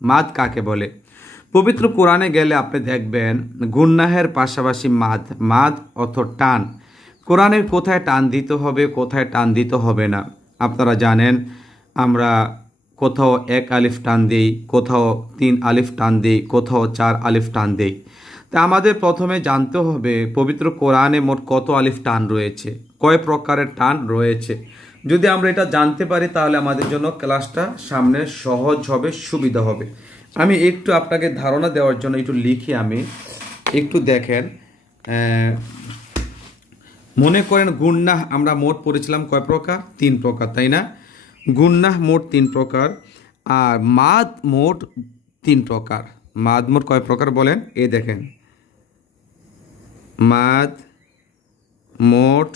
মাদ কাকে বলে? পবিত্র কোরআনে গেলে আপনি দেখবেন গুন্নাহের পাশাপাশি মাদ মাদ অথ টান। কোরআনের কোথায় টান দিতে হবে, কোথায় টান দিতে হবে না? আপনারা জানেন, আমরা কোথাও এক আলিফ টান দিই, কোথাও তিন আলিফ টান দিই, কোথাও চার আলিফ টান দিই। তা আমাদের প্রথমে জানতে হবে পবিত্র কোরআনে মোট কত আলিফ টান রয়েছে, কয় প্রকারের টান রয়েছে। যদি আমরা এটা জানতে পারি, তাহলে আমাদের জন্য ক্লাসটা সামনে সহজ হবে, সুবিধা হবে। আমি একটু আপনাকে ধারণা দেওয়ার জন্য একটু লিখি আমি। একটু দেখেন মনে করেন গুন্নাহ, আমরা মোট পড়েছিলাম কয় প্রকার? তিন প্রকার, তাই না? গুন্নাহ মোট তিন প্রকার, আর মাদ মোট তিন প্রকার। মাদ মোট কয় প্রকার বলেন? এ দেখেন। মাদ মোট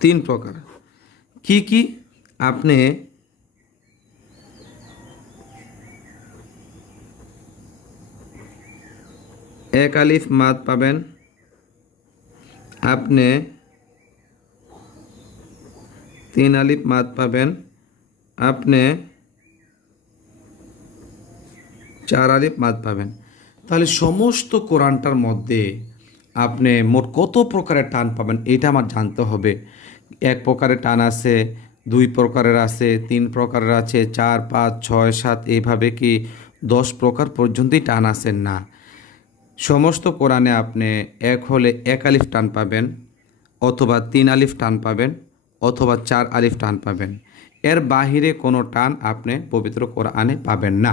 তিন প্রকার। কি কি? আপনি এক আলিফ মাদ পাবেন। আপনি তিন আলিফ মাদ পাবেন। আপনি চার আলিফ মাদ পাবেন। তাহলে সমস্ত কোরআনটার মধ্যে আপনি মোট কত প্রকারের টান পাবেন, এটা আমার জানতে হবে। এক প্রকারের টান আছে, দুই প্রকারের আছে, তিন প্রকারের আছে, চার, পাঁচ, ছয়, সাত এইভাবে কি দশ প্রকার পর্যন্তই টান আছে না? সমস্ত কোরআনে আপনি এক হলে এক আলিফ টান পাবেন, অথবা তিন আলিফ টান পাবেন, অথবা চার আলিফ টান পাবেন। এর বাহিরে কোনো টান আপনি পবিত্র কোরআনে পাবেন না।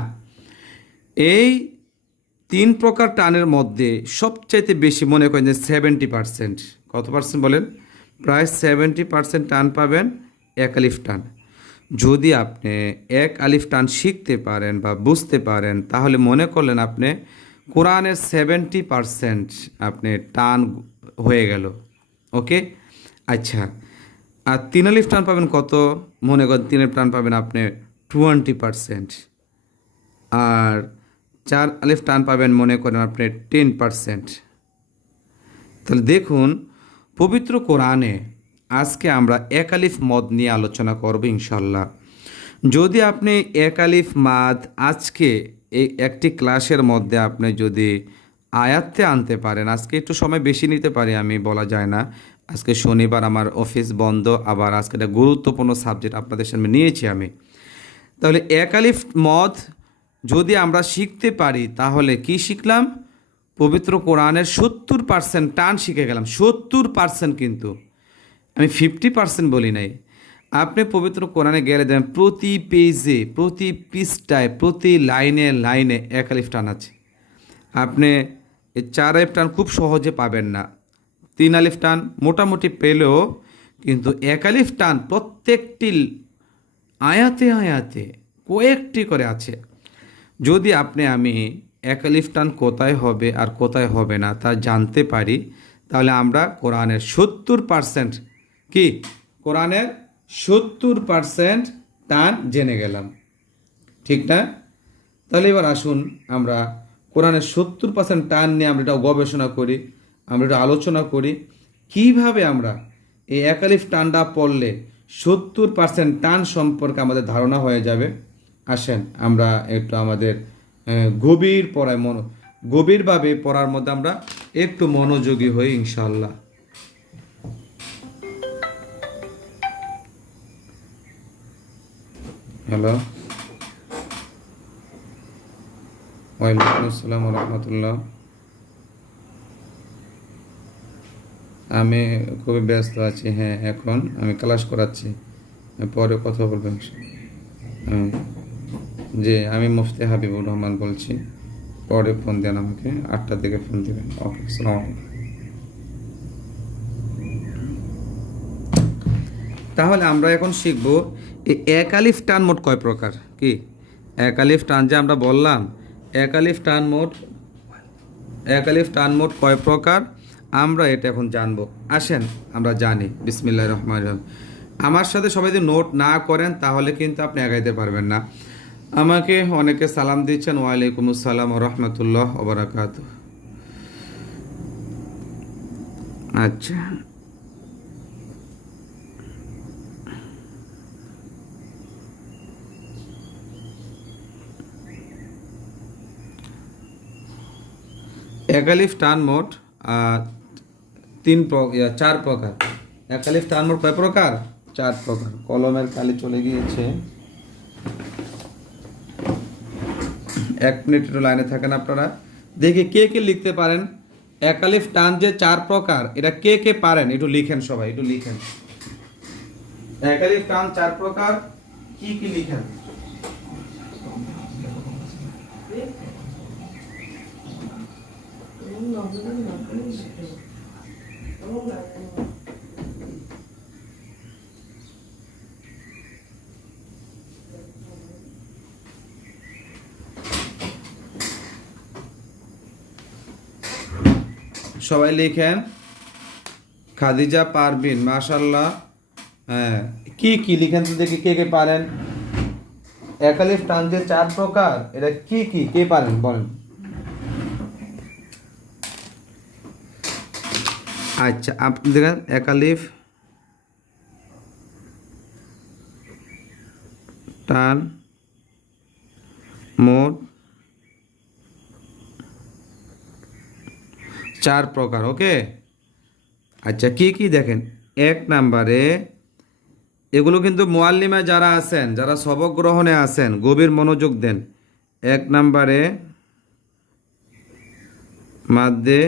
এই তিন প্রকার টানের মধ্যে সবচাইতে বেশি মনে করেন যে সেভেন্টি পার্সেন্ট কত পার্সেন্ট বলেন? প্রায় সেভেন্টি পার্সেন্ট টান পাবেন, এক আলিফ টান। যদি আপনি এক আলিফ টান শিখতে পারেন বা বুঝতে পারেন, তাহলে মনে করলেন আপনি কোরআনের সেভেন্টি পার্সেন্ট আপনি টান হয়ে গেল। ওকে আচ্ছা। আর তিন আলিফ টান পাবেন কত? মনে করেন তিনের টান পাবেন আপনি টোয়েন্টি পার্সেন্ট আর চার আলিফ টান পাবেন মনে করেন আপনি টেন পার্সেন্ট তাহলে দেখুন পবিত্র কোরআনে আজকে আমরা এক আলিফ মদ নিয়ে আলোচনা করব ইনশাল্লাহ যদি আপনি এক আলিফ মাদ আজকে এই একটি ক্লাসের মধ্যে আপনি যদি আয়াত্তে আনতে পারেন, আজকে একটু সময় বেশি নিতে পারি আমি, বলা যায় না। আজকে শনিবার আমার অফিস বন্ধ, আবার আজকে একটা গুরুত্বপূর্ণ সাবজেক্ট আপনাদের সামনে নিয়েছি আমি। তাহলে এক আলিফ মদ যদি আমরা শিখতে পারি, তাহলে কি শিখলাম? পবিত্র কোরআনের সত্তর পার্সেন্ট টান শিখে গেলাম। সত্তর পার্সেন্ট কিন্তু। আমি ফিফটি পার্সেন্ট বলি নাই। আপনি পবিত্র কোরআনে গেলে দেন প্রতি পেজে প্রতি পৃষ্ঠায়, প্রতি লাইনে লাইনে এক আলিফ টান আছে। আপনি চার আলিফ টান খুব সহজে পাবেন না। তিন আলিফ টান মোটামুটি পেলেও কিন্তু এক আলিফ টান প্রত্যেকটি আয়াতে আয়াতে কয়েকটি করে আছে। যদি আপনি আমি এক আলিফ টান কোথায় হবে আর কোথায় হবে না তা জানতে পারি, তাহলে আমরা কোরআনের সত্তর পার্সেন্ট কি? কোরআনের সত্তর পার্সেন্ট টান জেনে গেলাম। ঠিক না? তাহলে এবার আসুন আমরা কোরআনের সত্তর পার্সেন্ট টান নিয়ে আমরা এটা গবেষণা করি, আমরা এটা আলোচনা করি। কীভাবে আমরা এই একালিফ টানটা পড়লে সত্তর পার্সেন্ট টান সম্পর্কে আমাদের ধারণা হয়ে যাবে? আসেন আমরা একটু আমাদের গভীর পড়ায় মন গভীরভাবে পড়ার মধ্যে আমরা একটু মনোযোগী হই ইনশাল্লাহ হ্যালো। ওয়ালাইকুম আসসালাম রহমতুল্লাহ। আমি খুবই ব্যস্ত আছি হ্যাঁ এখন আমি ক্লাস করাচ্ছি। পরে কথা বলবেন হ্যাঁ। জি আমি মুফতি হাবিবুর রহমান বলছি। পরে ফোন দেন আমাকে আটটা থেকে ফোন দেবেন। ওকে আলাইকুম। তাহলে আমরা এখন শিখব এক আলিফ টান মোট কয় প্রকার? কি? এক আলিফ টান যে আমরা বললাম, এক আলিফ টান মোট, এক আলিফ টান মোট কয় প্রকার? আমরা এটা এখন জানব। আসেন, আমরা জানি। বিসমিল্লাহ রহমান রহিম। আমার সাথে সবাই যদি নোট না করেন, তাহলে কিন্তু আপনি এগাইতে পারবেন না। আমাকে অনেকে সালাম দিচ্ছেন। ওয়ালাইকুম আসসালাম রহমতুল্লাহ ওবরাকাত আচ্ছা। একালিফ টান মোট তিন চার প্রকার। একালিফ টান মোট কয় প্রকার? চার প্রকার। কলমের কালি চলে গিয়েছে। এক মিনিট একটু লাইনে থাকেন আপনারা। দেখি কে কে লিখতে পারেন। একালিফ টান যে চার প্রকার, এটা কে কে পারেন? একটু লিখেন সবাই, একটু লিখেন। একালিফ টান চার প্রকার, কি কি লিখেন? সবাই লিখেন, খাদিজা পারবিন মাশাল্লাহ হ্যাঁ কি কি লিখেন তো দেখি, কে কে পারেন? একালিফ টান যে চার প্রকার, এটা কি কি, কে পারেন, বলেন। আচ্ছা আপনি দেখেন একালিফ টান মোট চার প্রকার, ওকে? আচ্ছা কি কি দেখেন? এক নাম্বারে, এগুলো কিন্তু মোয়াল্লিমা যারা আছেন, যারা সবক গ্রহণে আছেন, গভীর মনোযোগ দেন। এক নাম্বারে মাদ্দে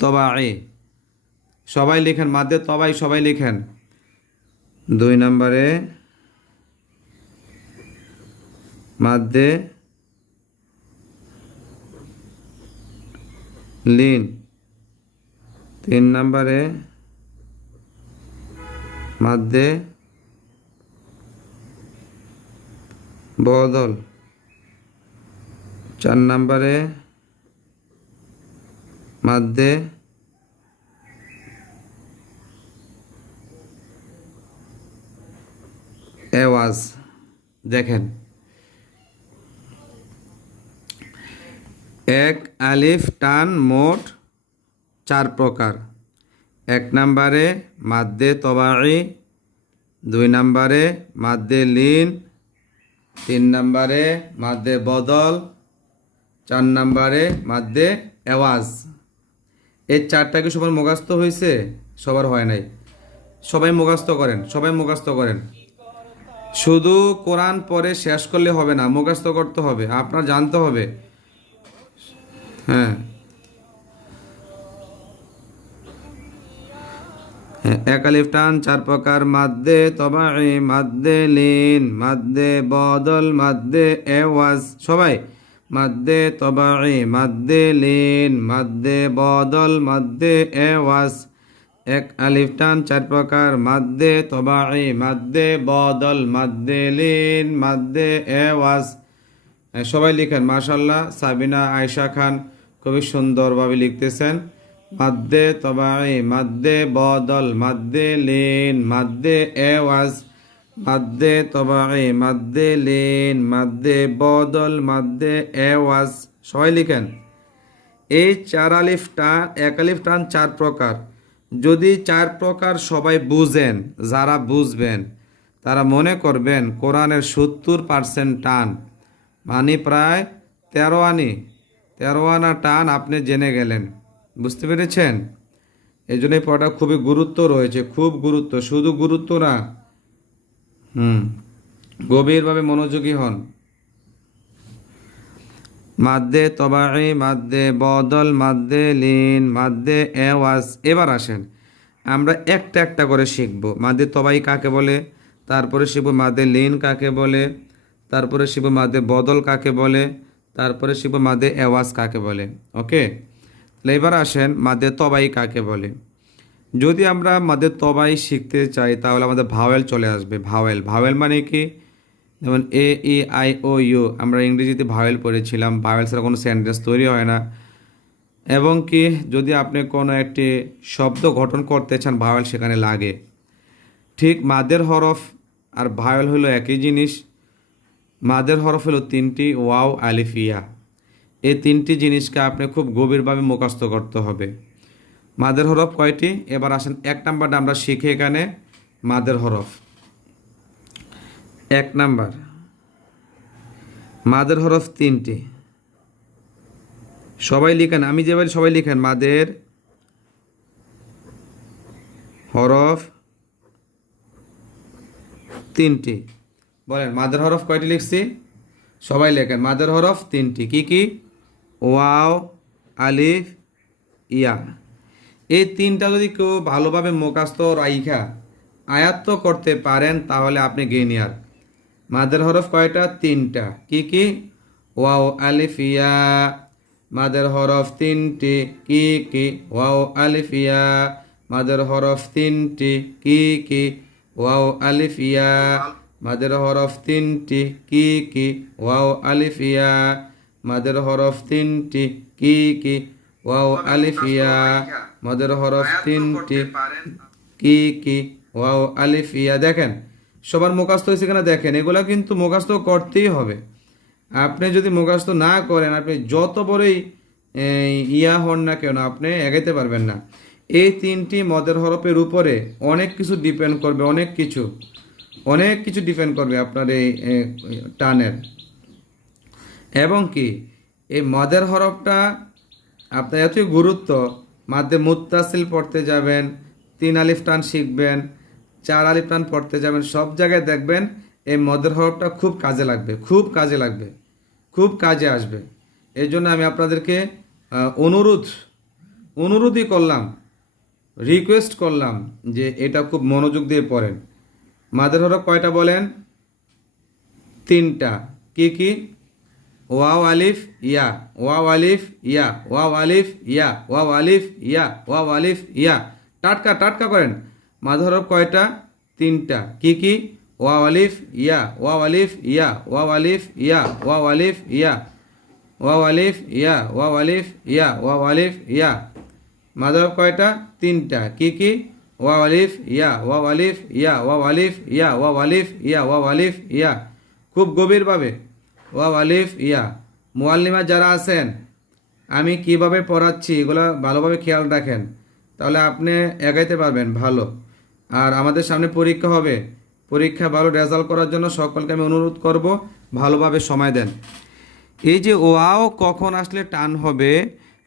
তবাই সবাই লিখেন মাদ্দে তবাই সবাই লিখেন। দুই নাম্বারে মাদ্দে লিন। তিন নম্বরে মাদ্দে বদল। চার নম্বরে মাদ্দে এওয়াজ। দেখেন। এক আলিফ টান মোট চার প্রকার। এক নম্বরে মাদ্দে তবাই দুই নম্বরে মাদ্দে লিন, তিন নম্বরে মাদ্দে বদল, চার নম্বরে মাদ্দে এওয়াজ। এই চারটা কি সবার মুখস্থ হয়েছে সবার হয় নাই। সবাই মুখস্থ করেন, সবাই মুখস্থ করেন। শুধু কোরআন পরে শেষ করলে হবে না, মুখস্থ করতে হবে, আপনার জানতে হবে। হ্যাঁ। একালিফ টান, চার প্রকার মাদ্দে তবাই মাদ্দে লিন, মাদ্দে বদল, মাদ্দে এওয়াজ। সবাই, মাদ্দে তবাই মাদ্দে লিন, মাদ্দে বদল, মাদ্দে এওয়াজ। এক আলিফ টান, চার প্রকার মাদ্দে তবাই মাদ্দে বদল, মাদ্দে লিন, মাদ্দে এওয়াজ। সবাই লিখেন মাশাল্লাহ সাবিনা, আয়শা খান। খুবই সুন্দরভাবে লিখতেছেন, মাদ্দে তবাই মাদ্দে বদল, মাদ্দে লিন, মাদ্দে এওয়াজ, মাদ্দে তবাই মাদ্দে লেন, মাদ্দে বদল, মাদ্দে এওয়াজ। সবাই লিখেন। এই চার আলিফ টান, এক আলিফ টান চার প্রকার। যদি চার প্রকার সবাই বুঝেন, যারা বুঝবেন, তারা মনে করবেন কোরআনের সত্তর পার্সেন্ট টান। মানে প্রায় তেরো আনি। তেরো আনা টান আপনি জেনে গেলেন। বুঝতে পেরেছেন? এই জন্য পড়াটা খুবই গুরুত্ব রয়েছে, খুব গুরুত্ব, শুধু গুরুত্ব না। হুম, গভীরভাবে মনোযোগী হন। মাদ্দে তবাই মাদ্দে বদল, মাদ্দে লিন, মাদ্দে এওয়াজ, এবার আসেন। আমরা একটা একটা করে শিখব। মাদ্দে তবাই কাকে বলে? তারপরে শিখব মাদ্দে লিন কাকে বলে? তারপরে শিখব মাদ্দে বদল কাকে বলে? তারপরে শিখব মাদে এওয়াজ কাকে বলে, ওকে? তাহলে এবার আসেন মাদে তবাই কাকে বলে। যদি আমরা মাদ্দে তবাই শিখতে চাই, তাহলে আমাদের ভাওয়েল চলে আসবে, ভাওয়েল। ভাওয়েল মানে কি? যেমন এ, ই, আই, ও, ইউ। আমরা ইংরেজিতে ভাওয়েল পড়েছিলাম, ভাওয়েল ছাড়া কোনো সেন্টেন্স তৈরি হয় না। এবং কি, যদি আপনি কোনো একটি শব্দ গঠন করতে চান, ভাওয়েল সেখানে লাগে। ঠিক মাদের হরফ আর ভাওয়েল হলো একই জিনিস। মাদের হরফ হলো তিনটি ওয়াও আলিফিয়া এই তিনটি জিনিসকে আপনি খুব গভীরভাবে মুখস্থ করতে হবে। মাদের হরফ কয়টি? এবার আসেন, এক নাম্বারটা আমরা শিখে এখানে, মাদের হরফ। এক নাম্বার। মাদের হরফ তিনটি। সবাই লিখেন, আমি যে বলি সবাই লিখেন, মাদের হরফ তিনটি। বলেন, মাদার হরফ কয়টি লিখছি? সবাই লেখেন, মাদার হরফ তিনটি। কি কি? ওয়াও, আলিফ, ইয়া। এই তিনটা যদি কেউ ভালোভাবে মুখাস্ত রাইখা আয়াত্ত করতে পারেন, তাহলে আপনি গেনিয়ার। মাদের হরফ কয়টা? তিনটা। কি কি? ওয়াও, আলিফ, ইয়া। মাদের হরফ তিনটি। কি কি? ওয়াও, আলিফ, ইয়া। মাদের হরফ তিনটি। কি কি? ওয়াও, আলিফ, ইয়া। মাদের হরফ তিনটি, কি কি, ওয়াও, আলিফ, ইয়া। মাদের হরফ তিনটি, কি কি, ওয়াও, আলিফ, ইয়া। মাদের হরফ তিনটি, কি কি, ওয়াও, আলিফ, ইয়া। দেখেন, সবার মুখাস্ত হয়েছে কিনা দেখেন, এগুলো কিন্তু মুখাস্ত করতেই হবে। আপনি যদি মুখাস্ত না করেন, আপনি যত বড়ই ইয়া হন না কেন, আপনি এগাইতে পারবেন না। এই তিনটি মদের হরফের উপরে অনেক কিছু ডিপেন্ড করবে, অনেক কিছু। অনেক কিছু ডিপেন্ড করবে আপনার এই টানের। এবং কি, এই মদের হরফটা আপনার এতই গুরুত্ব মাধ্যে মুত্তাসিল পড়তে যাবেন, তিন আলিফ টান শিখবেন, চার আলিফ টান পড়তে যাবেন, সব জায়গায় দেখবেন এই মদের হরফটা খুব কাজে লাগবে, খুব কাজে লাগবে, খুব কাজে আসবে। এই জন্য আমি আপনাদেরকে অনুরোধ, অনুরোধই করলাম রিকোয়েস্ট করলাম যে এটা খুব মনোযোগ দিয়ে পড়েন। মাদের হরফ কয়টা বলেন তিনটা কি কি ওয়াও আলিফ ইয়া ওয়াও আলিফ ইয়া ওয়াও আলিফ ইয়া ওয়াও আলিফ ইয়া ওয়াও আলিফ ইয়া টাটকা টাটকা করেন মাধরব কয়টা তিনটা কি কি ওয়াও আলিফ ইয়া ওয়াও আলিফ ইয়া ওয়াও আলিফ ইয়া ওয়াও আলিফ ইয়া ওয়াও আলিফ ইয়া ওয়াও আলিফ ইয়া ওয়াও আলিফ ইয়া মাধরব কয়টা তিনটা কি কি ওয়াও আলিফ ইয়া ওয়াও আলিফ ইয়া ওয়াও আলিফ ইয়া ওয়াও আলিফ ইয়া ওয়াও আলিফ ইয়া খুব গভীরভাবে। ওয়াও আলিফ ইয়া মোয়াল্লিমা যারা আছেন, আমি কীভাবে পড়াচ্ছি এগুলো ভালোভাবে খেয়াল রাখেন। তাহলে আপনি এগাইতে পারবেন, ভালো। আর আমাদের সামনে পরীক্ষা হবে। পরীক্ষা ভালো রেজাল্ট করার জন্য সকলকে আমি অনুরোধ করব, ভালোভাবে সময় দেন। এই যে ওয়াও কখন আসলে টান হবে,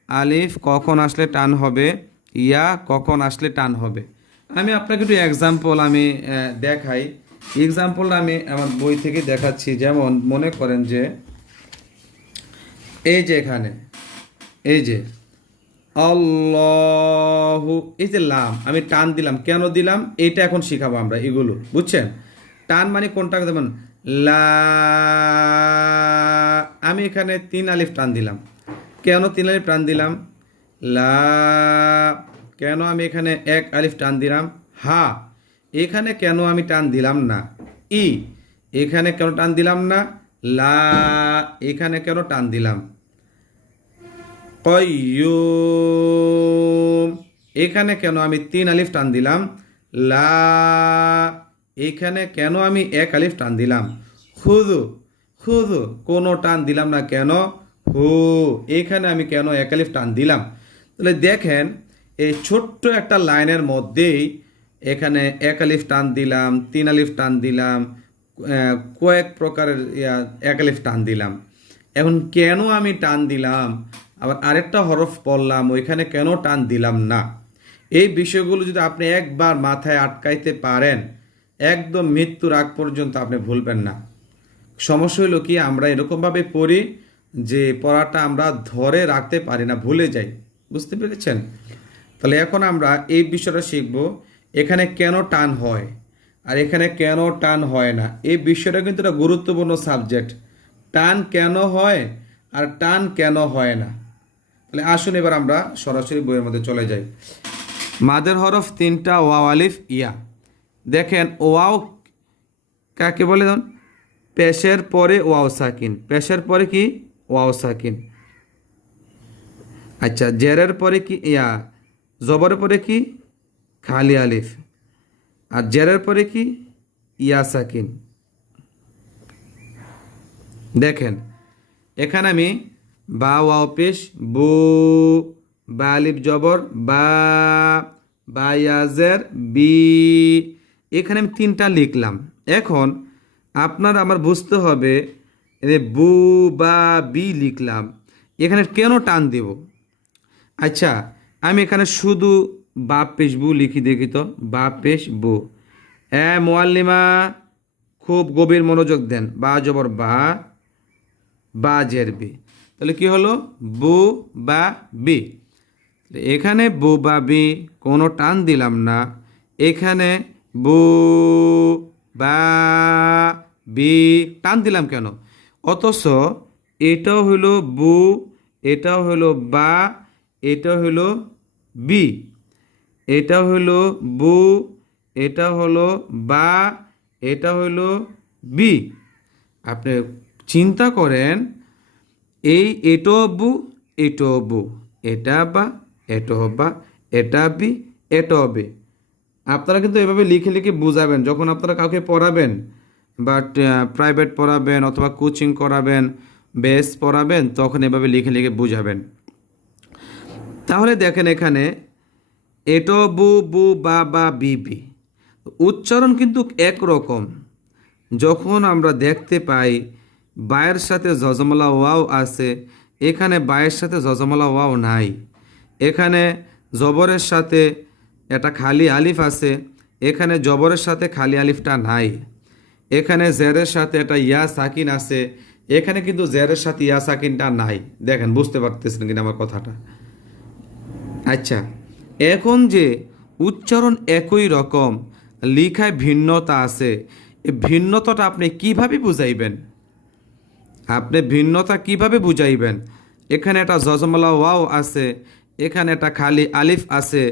আলিফ কখন আসলে টান হবে, ইয়া কখন আসলে টান হবে। আমি আপনাকে একটু এক্সাম্পল আমি দেখাই। এক্সাম্পল আমি আমার বই থেকে দেখাচ্ছি। যেমন মনে করেন যে, এই যে এখানে, এই যে, আল্লাহু, এই যে লাম, আমি টান দিলাম। কেন দিলাম? এইটা এখন শিখাবো আমরা এগুলো, বুঝছেন? টান মানে কোনটা? যেমন, লা, আমি এখানে তিন আলিফ টান দিলাম। কেন তিন আলিফ টান দিলাম? লা কেন আমি এখানে এক আলিফ টান দিলাম? হা, এখানে কেন আমি টান দিলাম না? ই, এখানে কেন টান দিলাম না? লা, এখানে কেন টান দিলাম? কয়ুম এখানে কেন আমি তিন আলিফ টান দিলাম? লা, এখানে কেন আমি এক আলিফ টান দিলাম? খুদু খুদু কোনো টান দিলাম না কেন? হু, এখানে আমি কেন এক আলিফ টান দিলাম? তাহলে দেখেন এই ছোট্ট একটা লাইনের মধ্যেই এখানে এক আলিফ টান দিলাম, তিন আলিফ টান দিলাম কয়েক প্রকারের এক আলিফ টান দিলাম। এখন কেন আমি টান দিলাম? আবার আরেকটা হরফ পড়লাম, ওইখানে কেন টান দিলাম না? এই বিষয়গুলো যদি আপনি একবার মাথায় আটকাইতে পারেন, একদম মৃত্যুর আগ পর্যন্ত আপনি ভুলবেন না। সমস্যা হলো কি, আমরা এরকমভাবে পড়ি যে পড়াটা আমরা ধরে রাখতে পারি না, ভুলে যাই। বুঝতে পেরেছেন? তাহলে এখন আমরা এই বিষয়টা শিখব, এখানে কেন টান হয় আর এখানে কেন টান হয় না। এই বিষয়টা কিন্তু একটা গুরুত্বপূর্ণ সাবজেক্ট। টান কেন হয় আর টান কেন হয় না। তাহলে আসুন এবার আমরা সরাসরি বইয়ের মধ্যে চলে যাই। মাদের হরফ তিনটা, ওয়াও, আলিফ, ইয়া। দেখেন, ওয়াও কাকে বলে ধরুন? পেশের পরে ওয়াও সাকিন। পেশের পরে কি? ওয়াও সাকিন। আচ্ছা জেরের পরে কি? ইয়া। জবরের পরে কি? খালি আলিফ। আর জেরের পরে কি? ইয়া সাকিন। দেখেন, এখানে আমি বা, ওয়াও পেশ, বু, বা আলিফ জবর, বা বা ইয়াজের বি, এখানে আমি তিনটা লিখলাম। এখন আপনার আমার বুঝতে হবে বু, বা, বি লিখলাম। এখানে কেন টান দেব? আচ্ছা আমি এখানে শুধু বাপ পেশ বু লিখি দেখি তো বা পেশ বু এ মোয়াল্লিমা, খুব গভীর মনোযোগ দেন। বা জবর বা বা জের বি। তাহলে কি হলো? বু বা। বি এখানে বু বা বি, কোনো টান দিলাম না। এখানে বু বা বি, টান দিলাম কেন? অথচ এটাও হলো বু এটাও হলো বা এটা হলো বি, এটা হলো বু, এটা হলো বা, এটা হলো বি। আপনি চিন্তা করেন, এই এটো বু এটো বু, এটা বা, এটো বা, এটা বি, এটো বি। আপনারা কিন্তু এভাবে লিখে লিখে বুঝাবেন, যখন আপনারা কাউকে পড়াবেন বা প্রাইভেট পড়াবেন অথবা কোচিং করাবেন বেস পড়াবেন, তখন এভাবে লিখে লিখে বুঝাবেন। তাহলে দেখেন এখানে, এটো বু বু বা বা বি বি। উচ্চারণ কিন্তু একরকম যখন আমরা দেখতে পাই বায়ের সাথে জজমলা ওয়াও আছে, এখানে বায়ের সাথে জজমলা ওয়াও নাই। এখানে জবরের সাথে এটা খালি আলিফ আছে, এখানে জবরের সাথে খালি আলিফটা নাই। এখানে জেরের সাথে একটা ইয়া সাকিন আছে, এখানে কিন্তু জেরের সাথে ইয়া সাকিনটা নাই। দেখেন, বুঝতে পারতেছেন কিনা আমার কথাটা? আচ্ছা এখন যে উচ্চারণ একই রকম, লিখায় ভিন্নতা আছে এই ভিন্নতাটা আপনি কীভাবে বুঝাইবেন? আপনি ভিন্নতা কীভাবে বুঝাইবেন? এখানে একটা জজমলা ওয়াও আছে, এখানে একটা খালি আলিফ আছে,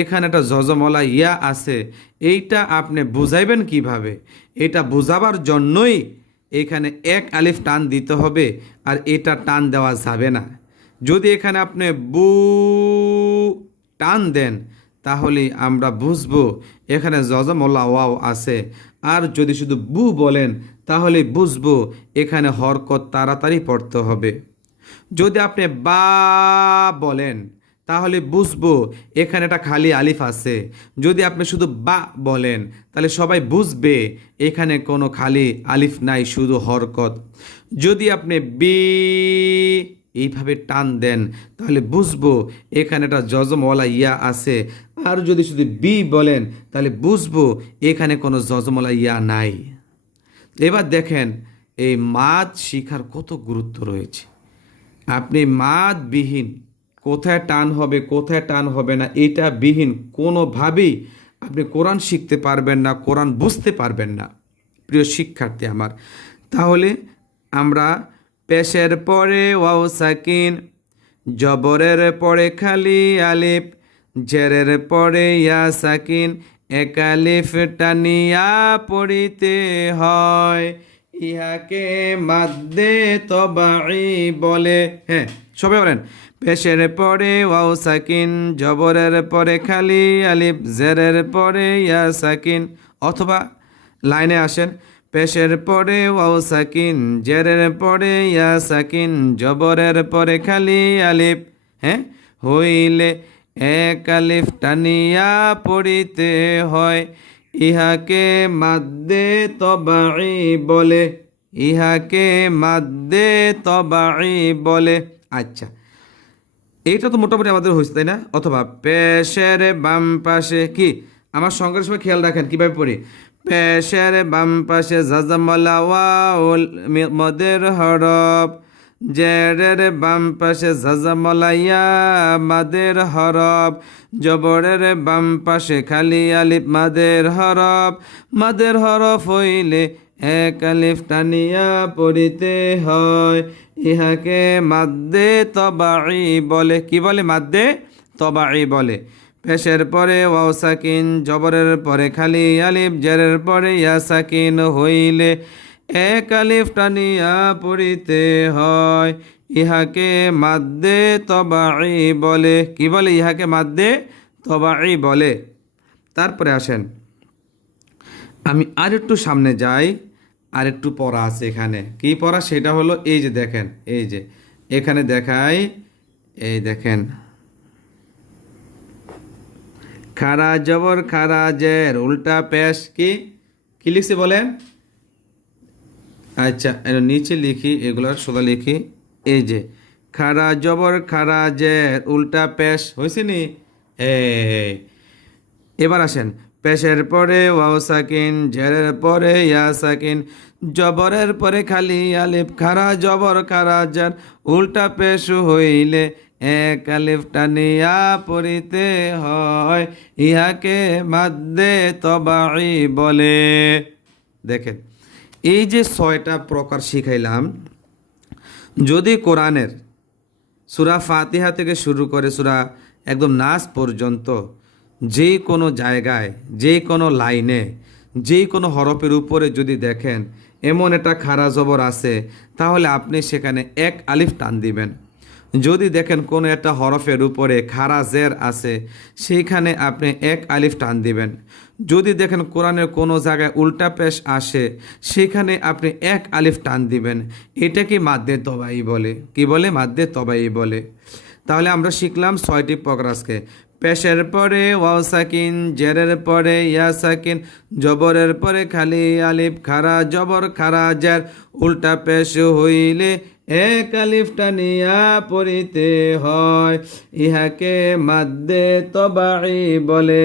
এখানে একটা জজমলা ইয়া আছে, এইটা আপনি বুঝাইবেন কীভাবে? এটা বুঝাবার জন্যই এখানে এক আলিফ টান দিতে হবে, আর এটা টান দেওয়া যাবে না। যদি এখানে আপনি বু টান দেন, তাহলে আমরা বুঝব এখানে জজমলা ওয়াও আছে। আর যদি শুধু বু বলেন, তাহলে বুঝব এখানে হরকত তাড়াতাড়ি পড়তে হবে। যদি আপনি বা বলেন, তাহলে বুঝব এখানে একটা খালি আলিফ আছে। যদি আপনি শুধু বা বলেন, তাহলে সবাই বুঝবে এখানে কোনো খালি আলিফ নাই, শুধু হরকত। যদি আপনি বি এইভাবে টান দেন, তাহলে বুঝব এখানে একটা জজমওয়ালা ইয়া আছে। আর যদি শুধু বি বলেন, তাহলে বুঝব এখানে কোনো জজমওয়ালা ইয়া নাই। এবার দেখেন, এই মাদ শিখার কত গুরুত্ব রয়েছে। আপনি মাদবিহীন, কোথায় টান হবে, কোথায় টান হবে না, এটা বিহীন কোনোভাবেই আপনি কোরআন শিখতে পারবেন না, কোরআন বুঝতে পারবেন না। প্রিয় শিক্ষার্থী আমার, তাহলে আমরা পেশের পরে ওয়াও সাকিন, জবরের পরে খালি আলিফ, জেরের পরে ইয়া সাকিন, একালিফ টানিয়া পড়িতে হয়। ইহাকে মাদ্দে তবাই বলে। হ্যাঁ সবাই বলেন। পেশের পরে ওয়াও সাকিন, জবরের পরে খালি আলিফ, জেরের পরে ইয়া সাকিন, অথবা লাইনে আসেন। পেশের পরে ওয়াও সাকিন, জেরের পরে ইয়া সাকিন, জবরের পরে খালি আলিফ হ্যাঁ? হইলে এক আলিফ টানিয়া পড়িতে হয়। ইহাকে মাদ্দে তবাই বলে, ইহাকে মাদ্দে তবাই বলে। আচ্ছা এইটা তো মোটামুটি আমাদের হয়েছে তাই না? অথবা পেশের বাম পাশে কি? আমার সঙ্গের সময় খেয়াল রাখেন কীভাবে পড়ি। পেশের বাম পাশে জাজামলা ওয়াউল মদের হরফ। জেরের বাম পাশে জাজামলাইয়া মাদের হরফ। জবরের বাম পাশে খালি আলিফ মাদের হরফ। মাদের হরফ হইলে এক আলিফ টানিয়া পড়িতে হয়। ইহাকে মাদ্দে তবাই বলে। কি বলে মাদ্দে? তবাই বলে। পেশের পরে ওয়াও সাকিন, জবরের পরে খালি আলিফ, জেরের পরে ইয়া সাকিন হইলে এক আলিফ টানিয়া পড়িতে হয়। ইহাকে মাদ্দে তবাই বলে। কি বলে ইহাকে মাদ্দে তবাই বলে? তারপরে আসেন। আমি আর একটু সামনে যাই আর একটু পড়া আছে এখানে। কি পড়া? সেটা হলো এই যে দেখেন, এই যে। এখানে দেখাই, এই দেখেন। খারা জবর, খারা জের, উল্টা পেশ কি? কি লিখছে বলেন? আচ্ছা এর নিচে লিখি, এগুলো সোজা লিখি, এই যে, খারা জবর, খারা জের, উল্টা পেশ হয়েছে নি? এবার আসেন পেশের পরে ওয়াও সাকিন, জেরের পরে ইয়া সাকিন, জবরের পরে খালি আলিফ, খারা জবর, খারা জার, উল্টা পেশ হইলে এক টানিয়া পড়িতে হয়, ইহাকে মাদ্দে তবাই বলে। দেখেন, এই যে ছয়টা প্রকার শিখাইলাম, যদি কোরআনের সুরা ফাতিহা থেকে শুরু করে সুরা একদম নাচ পর্যন্ত যে কোনো জায়গায়, যে কোনো লাইনে, যে কোনো হরফের উপরে যদি দেখেন, এমন একটা খারা জবর আছে, তাহলে আপনি সেখানে এক আলিফ টান দিবেন। যদি দেখেন কোনো একটা হরফের উপরে খারা জের আছে, সেইখানে আপনি এক আলিফ টান দিবেন। যদি দেখেন কোরআনের কোনো জায়গায় উল্টা পেশ আসে সেখানে আপনি এক আলিফ টান দিবেন। এটাকে মাদ্দে তবাই বলে? কি বলে? মাদ্দে তবাই বলে। তাহলে আমরা শিখলাম ছয়টি প্রকারকে। পেশের পরে ওয়াও সাকিন, জেরের পরে ইয়া সাকিন, জবরের পরে খালি আলিফ, খারা জবর, খারা জের। উল্টা পেশ হইলে এক আলিফ টানিয়া পড়িতে হয়। ইহাকে মাদ্দে তবাই বলে,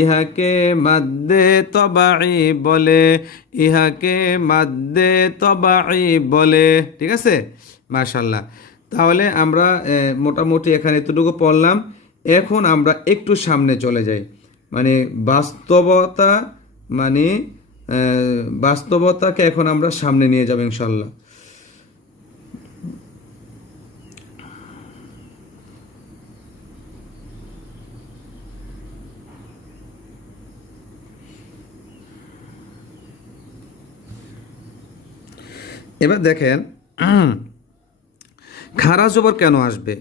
ইহাকে মাদ্দে তবাই বলে, ইহাকে মাদ্দে তবাই বলে। ঠিক আছে? মাশাল্লাহ তাহলে আমরা মোটামুটি এখানে এতটুকু পড়লাম। এখন আমরা একটু সামনে চলে যাই। মানে বাস্তবতা মানে বাস্তবতাকে এখন আমরা সামনে নিয়ে যাব ইনশাল্লাহ এবার দেখেন খারা জবর কেন আসবে?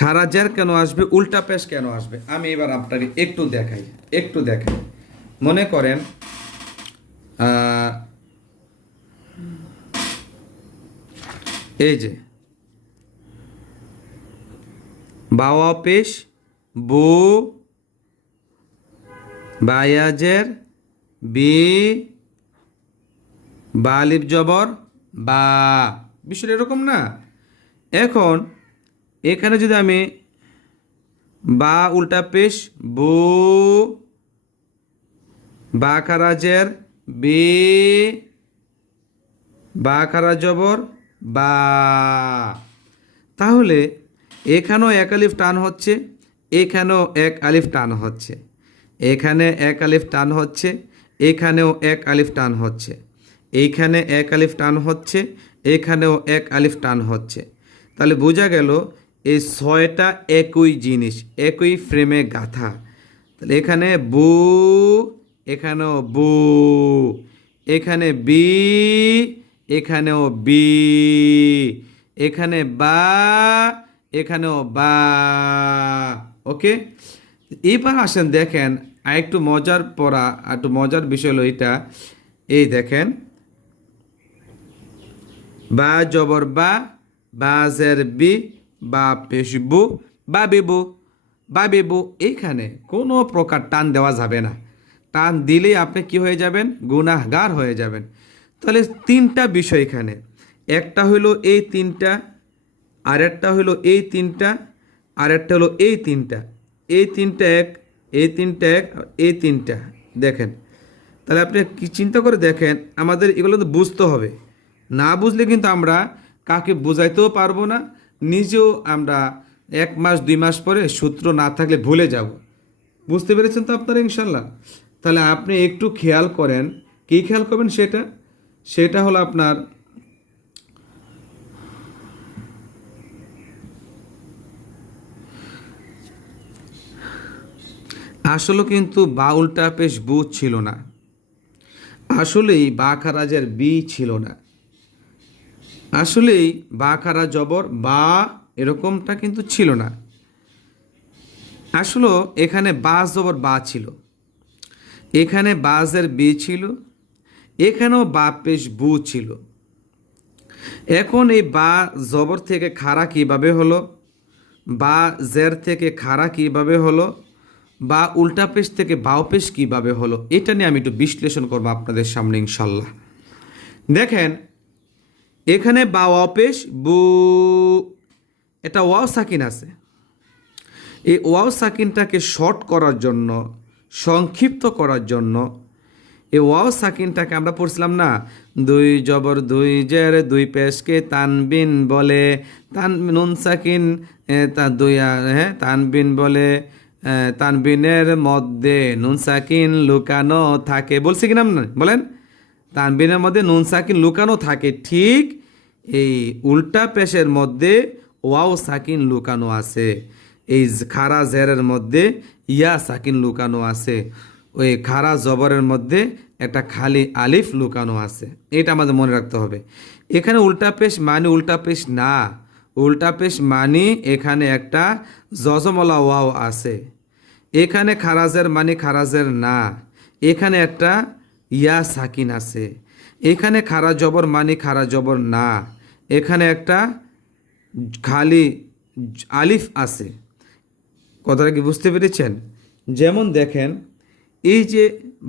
খারা জের কেন আসবে? উল্টা পেশ কেন আসবে? আমি এবার আপনাকে একটু দেখাই একটু দেখাই। মনে করেন এই যে, বাওয়া পেশ, বু বায়াজের বি বা আলিফ জবর, বা। বিষয়টা এরকম না। এখন, এখানে যদি আমি বা উল্টা পেশ, বু, বা খারাজের বে, বা খারা জবর, বা। তাহলে এখানেও এক আলিফ টান হচ্ছে, এখানেও এক আলিফ টান হচ্ছে। এখানে এক আলিফ টান হচ্ছে, এখানেও এক আলিফ টান হচ্ছে। এইখানে এক আলিফ টান হচ্ছে, এখানেও এক আলিফ টান হচ্ছে। তাহলে বোঝা গেল এই ছয়টা একই জিনিস, একই ফ্রেমে গাথা। তাহলে এখানে বু, এখানেও বু, এখানে বি, এখানেও বি, এখানে বা, এখানেও বা, ওকে? এবার আসেন দেখেন আর একটু মজার পড়া একটু মজার বিষয় হলো এটা। এই দেখেন বা জবর বা বাজের বি, বা পেশবু বা বেবু বা বেবু এইখানে কোনো প্রকার টান দেওয়া যাবে না। টান দিলেই আপনি কি হয়ে যাবেন? গুনাহগার হয়ে যাবেন। তাহলে তিনটা বিষয় এখানে। একটা হলো এই তিনটা, আরেকটা হলো এই তিনটা, আরেকটা হলো এই তিনটা। এই তিনটা এক, এই তিনটা এক, এই তিনটা। দেখেন, তাহলে আপনি কি চিন্তা করে দেখেন? আমাদের এগুলো তো বুঝতে হবে। না বুঝলে কিন্তু আমরা কাকে বোঝাইতেও পারব না। নিজেও আমরা এক মাস, দুই মাস পরে সূত্র না থাকলে ভুলে যাব। বুঝতে পেরেছেন তো আপনারা ইনশাল্লাহ তাহলে আপনি একটু খেয়াল করেন। কী খেয়াল করবেন সেটা? সেটা হলো আপনার আসলে কিন্তু বা উল্টা পেশ বু ছিল না। আসলেই বা খারাজের বি ছিল না। আসলেই বা, খারা, জবর, বা এরকমটা কিন্তু ছিল না। আসলে, এখানে বাস, জবর, বা ছিল। এখানে বাজের বি ছিল। এখানেও বা পেশ বু ছিল। এখন এই বা, জবর থেকে খাড়া কীভাবে হলো? বা, জের থেকে খাড়া কীভাবে হলো? বা, উল্টা পেশ থেকে বাও পেশ কীভাবে হলো? এটা নিয়ে আমি একটু বিশ্লেষণ করব আপনাদের সামনে, ইনশাল্লাহ। দেখেন এখানে বা অপেশ বু। এটা ওয়াও সাকিন আছে। এই ওয়াও সাকিনটাকে শর্ট করার জন্য, সংক্ষিপ্ত করার জন্য, এই ওয়াও সাকিনটাকে আমরা পড়ছিলাম না, দুই জবর দুই জের, দুই পেশকে তানবিন বলে তান নুন সাকিন তা দুই হ্যাঁ তানবিন বলে তানবিনের মধ্যে নুন সাকিন লুকানো থাকে। বলছি কিনা বলেন। তানবিনের মধ্যে নুন সাকিন লুকানো থাকে, ঠিক এই উল্টা পেশের মধ্যে ওয়াও সাকিন লুকানো আছে, এই খারা জেরের মধ্যে ইয়া সাকিন লুকানো আছে, ওই খারা জবরের মধ্যে একটা খালি আলিফ লুকানো আছে, এটা আমাদের মনে রাখতে হবে। এখানে উল্টা পেশ মানে উল্টা পেশ না, উল্টা পেশ মানে এখানে একটা জজমলা ওয়াও আছে, এখানে খারাজের মানে খারাজের না, এখানে একটা ইয়া সাকিন আছে। এখানে খারা জবর মানে খারা জবর না। এখানে একটা খালি আলিফ আছে। কথাটা কি বুঝতে পেরেছেন? যেমন দেখেন, এই যে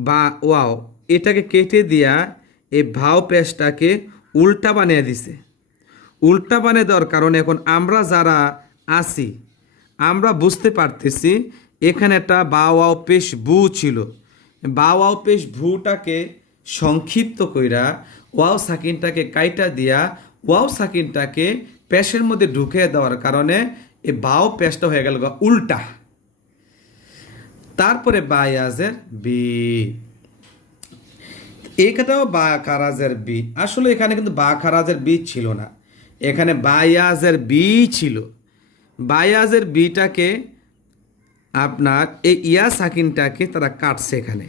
বা, ওয়াও, এটাকে কেটে দিয়া এই ভাও পেশটাকে উল্টা বানিয়ে দিছে। উল্টা বানিয়ে দেওয়ার কারণে এখন আমরা যারা আছি, আমরা বুঝতে পারতেছি এখানে একটা বা, ওয়াও পেশ বু ছিল। বা ওয়াও পেশ ভুটাকে সংক্ষিপ্ত কইরা ওয়াও সাকিনটাকে কাইটা দিয়া ওয়াও সাকিনটাকে পেশের মধ্যে ঢুকে দেওয়ার কারণে এই বাও পেশটা হয়ে গেল উল্টা। তারপরে বায়াজের বি। এখানেও বা খারাজের বি। আসলে এখানে কিন্তু বা খারাজের বি ছিল না। এখানে বায়াজের বি ছিল। বায়াজের বিটাকে আপনার এই ইয়া সাকিনটাকে তারা কাটছে এখানে।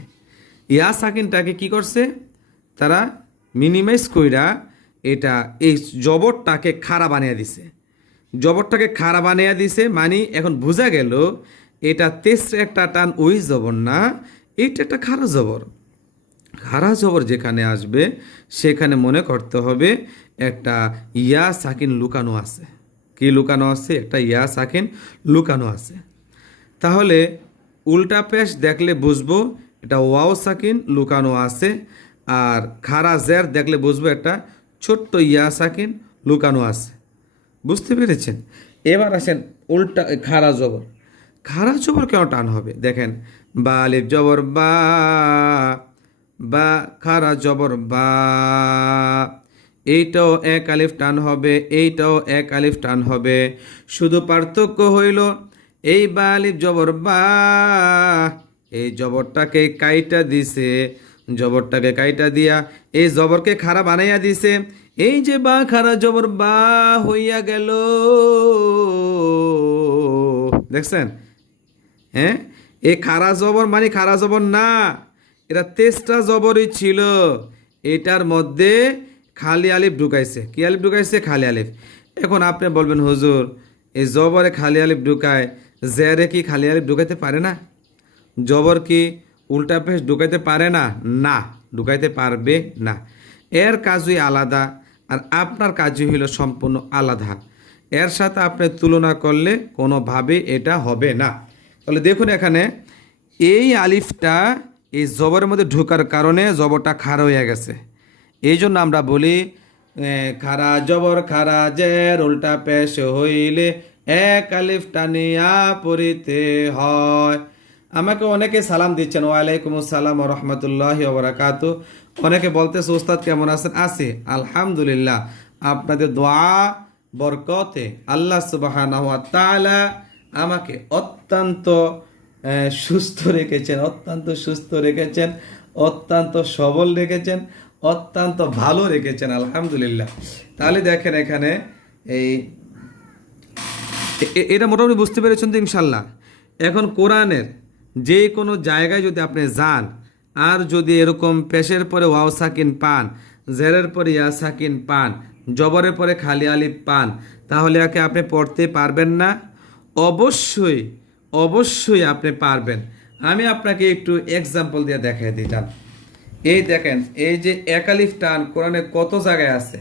ইয়া সাকিনটাকে কি করছে? তারা মিনিমাইজ কইরা এটা এই জবরটাকে খাড়া বানিয়ে দিছে। জবরটাকে খাড়া বানিয়ে দিছে মানে এখন বোঝা গেল এটা তেসরে একটা টান ওই জবর না, এটা একটা খাড়া জবর। খারা জবর যেখানে আসবে সেখানে মনে করতে হবে একটা ইয়া সাকিন লুকানো আছে। কি লুকানো আছে? একটা ইয়া সাকিন লুকানো আছে। তাহলে উল্টা পেশ দেখলে বুঝব এটা ওয়াও সাকিন, লুকানো আছে। আর খারা জের দেখলে বুঝব একটা ছোট্ট ইয়া সাকিন, লুকানো আছে। বুঝতে পেরেছেন? এবার আসেন উল্টা খারা জবর। খারা জবর কেন টান হবে? দেখেন বা আলিফ জবর বা বা খারা জবর বা। এইটাও এক আলিফ টান হবে, এইটাও এক আলিফ টান হবে। শুধু পার্থক্য হইল এই বা জবর বা এই জবরটাকে কাইটা দিছে, জবরটাকে কাইটা দিয়া এই জবরকে খারাপ বানাইয়া দিছে। এই যে বা খারা জবর, বা হইয়া গেল। দেখছেন? হ্যাঁ? এই খারা জবর মানে খারা জবর না, এটা তেজটা জবরই ছিল। এটার মধ্যে খালি আলিফ ঢুকাইছে। কি আলিফ ঢুকাইছে? খালি আলিফ। এখন আপনি বলবেন, হুজুর, এই জবরে খালি আলিফ ঢুকায় জেরে কি খালি আলিফ ঢুকাইতে পারে না? জবর কি উল্টা পেশ ঢুকাইতে পারে না? না, ঢুকাইতে পারবে না। এর কাজই আলাদা আর আপনার কাজই হইল সম্পূর্ণ আলাদা। এর সাথে আপনি তুলনা করলে কোনোভাবে এটা হবে না। তাহলে দেখুন এখানে, এই আলিফটা এই জবরের মধ্যে ঢোকার কারণে জবরটা খাড়া হয়ে গেছে। এই জন্য আমরা বলি খারা জবর খারা জের, উল্টা পেশ হইলে এক আলিফ টানিয়া পড়িতে হয়। আমাকে অনেকে সালাম দিচ্ছেন ওয়ালাইকুম আসসালাম রহমতুল্লাহ ওবরাকাত অনেকে বলতেছে, ওস্তাদ কেমন আছেন? আছি, আলহামদুলিল্লাহ। আপনাদের দোয়া বরকতে আল্লাহ সুবাহ আমাকে অত্যন্ত সুস্থ রেখেছেন, অত্যন্ত সুস্থ রেখেছেন, অত্যন্ত সবল রেখেছেন, অত্যন্ত ভালো রেখেছেন, আলহামদুলিল্লাহ। তাহলে দেখেন এখানে এই এটা মোটামুটি বুঝতে পেরেছেন তো ইনশাল্লাহ। এখন কোরআনের যে কোনো জায়গায় যদি আপনি যান, আর যদি এরকম পেশের পরে ওয়াও সাকিন পান, জেরের পরে ইয়া সাকিন পান, জবরের পরে খালি আলিফ পান, তাহলে একে আপনি পড়তে পারবেন না। অবশ্যই অবশ্যই আপনি পারবেন। আমি আপনাকে একটু এক্সাম্পল দিয়ে দেখাই দিতাম এই দেখেন, এই যে একালিফ টান কোরআনে কত জায়গায় আছে?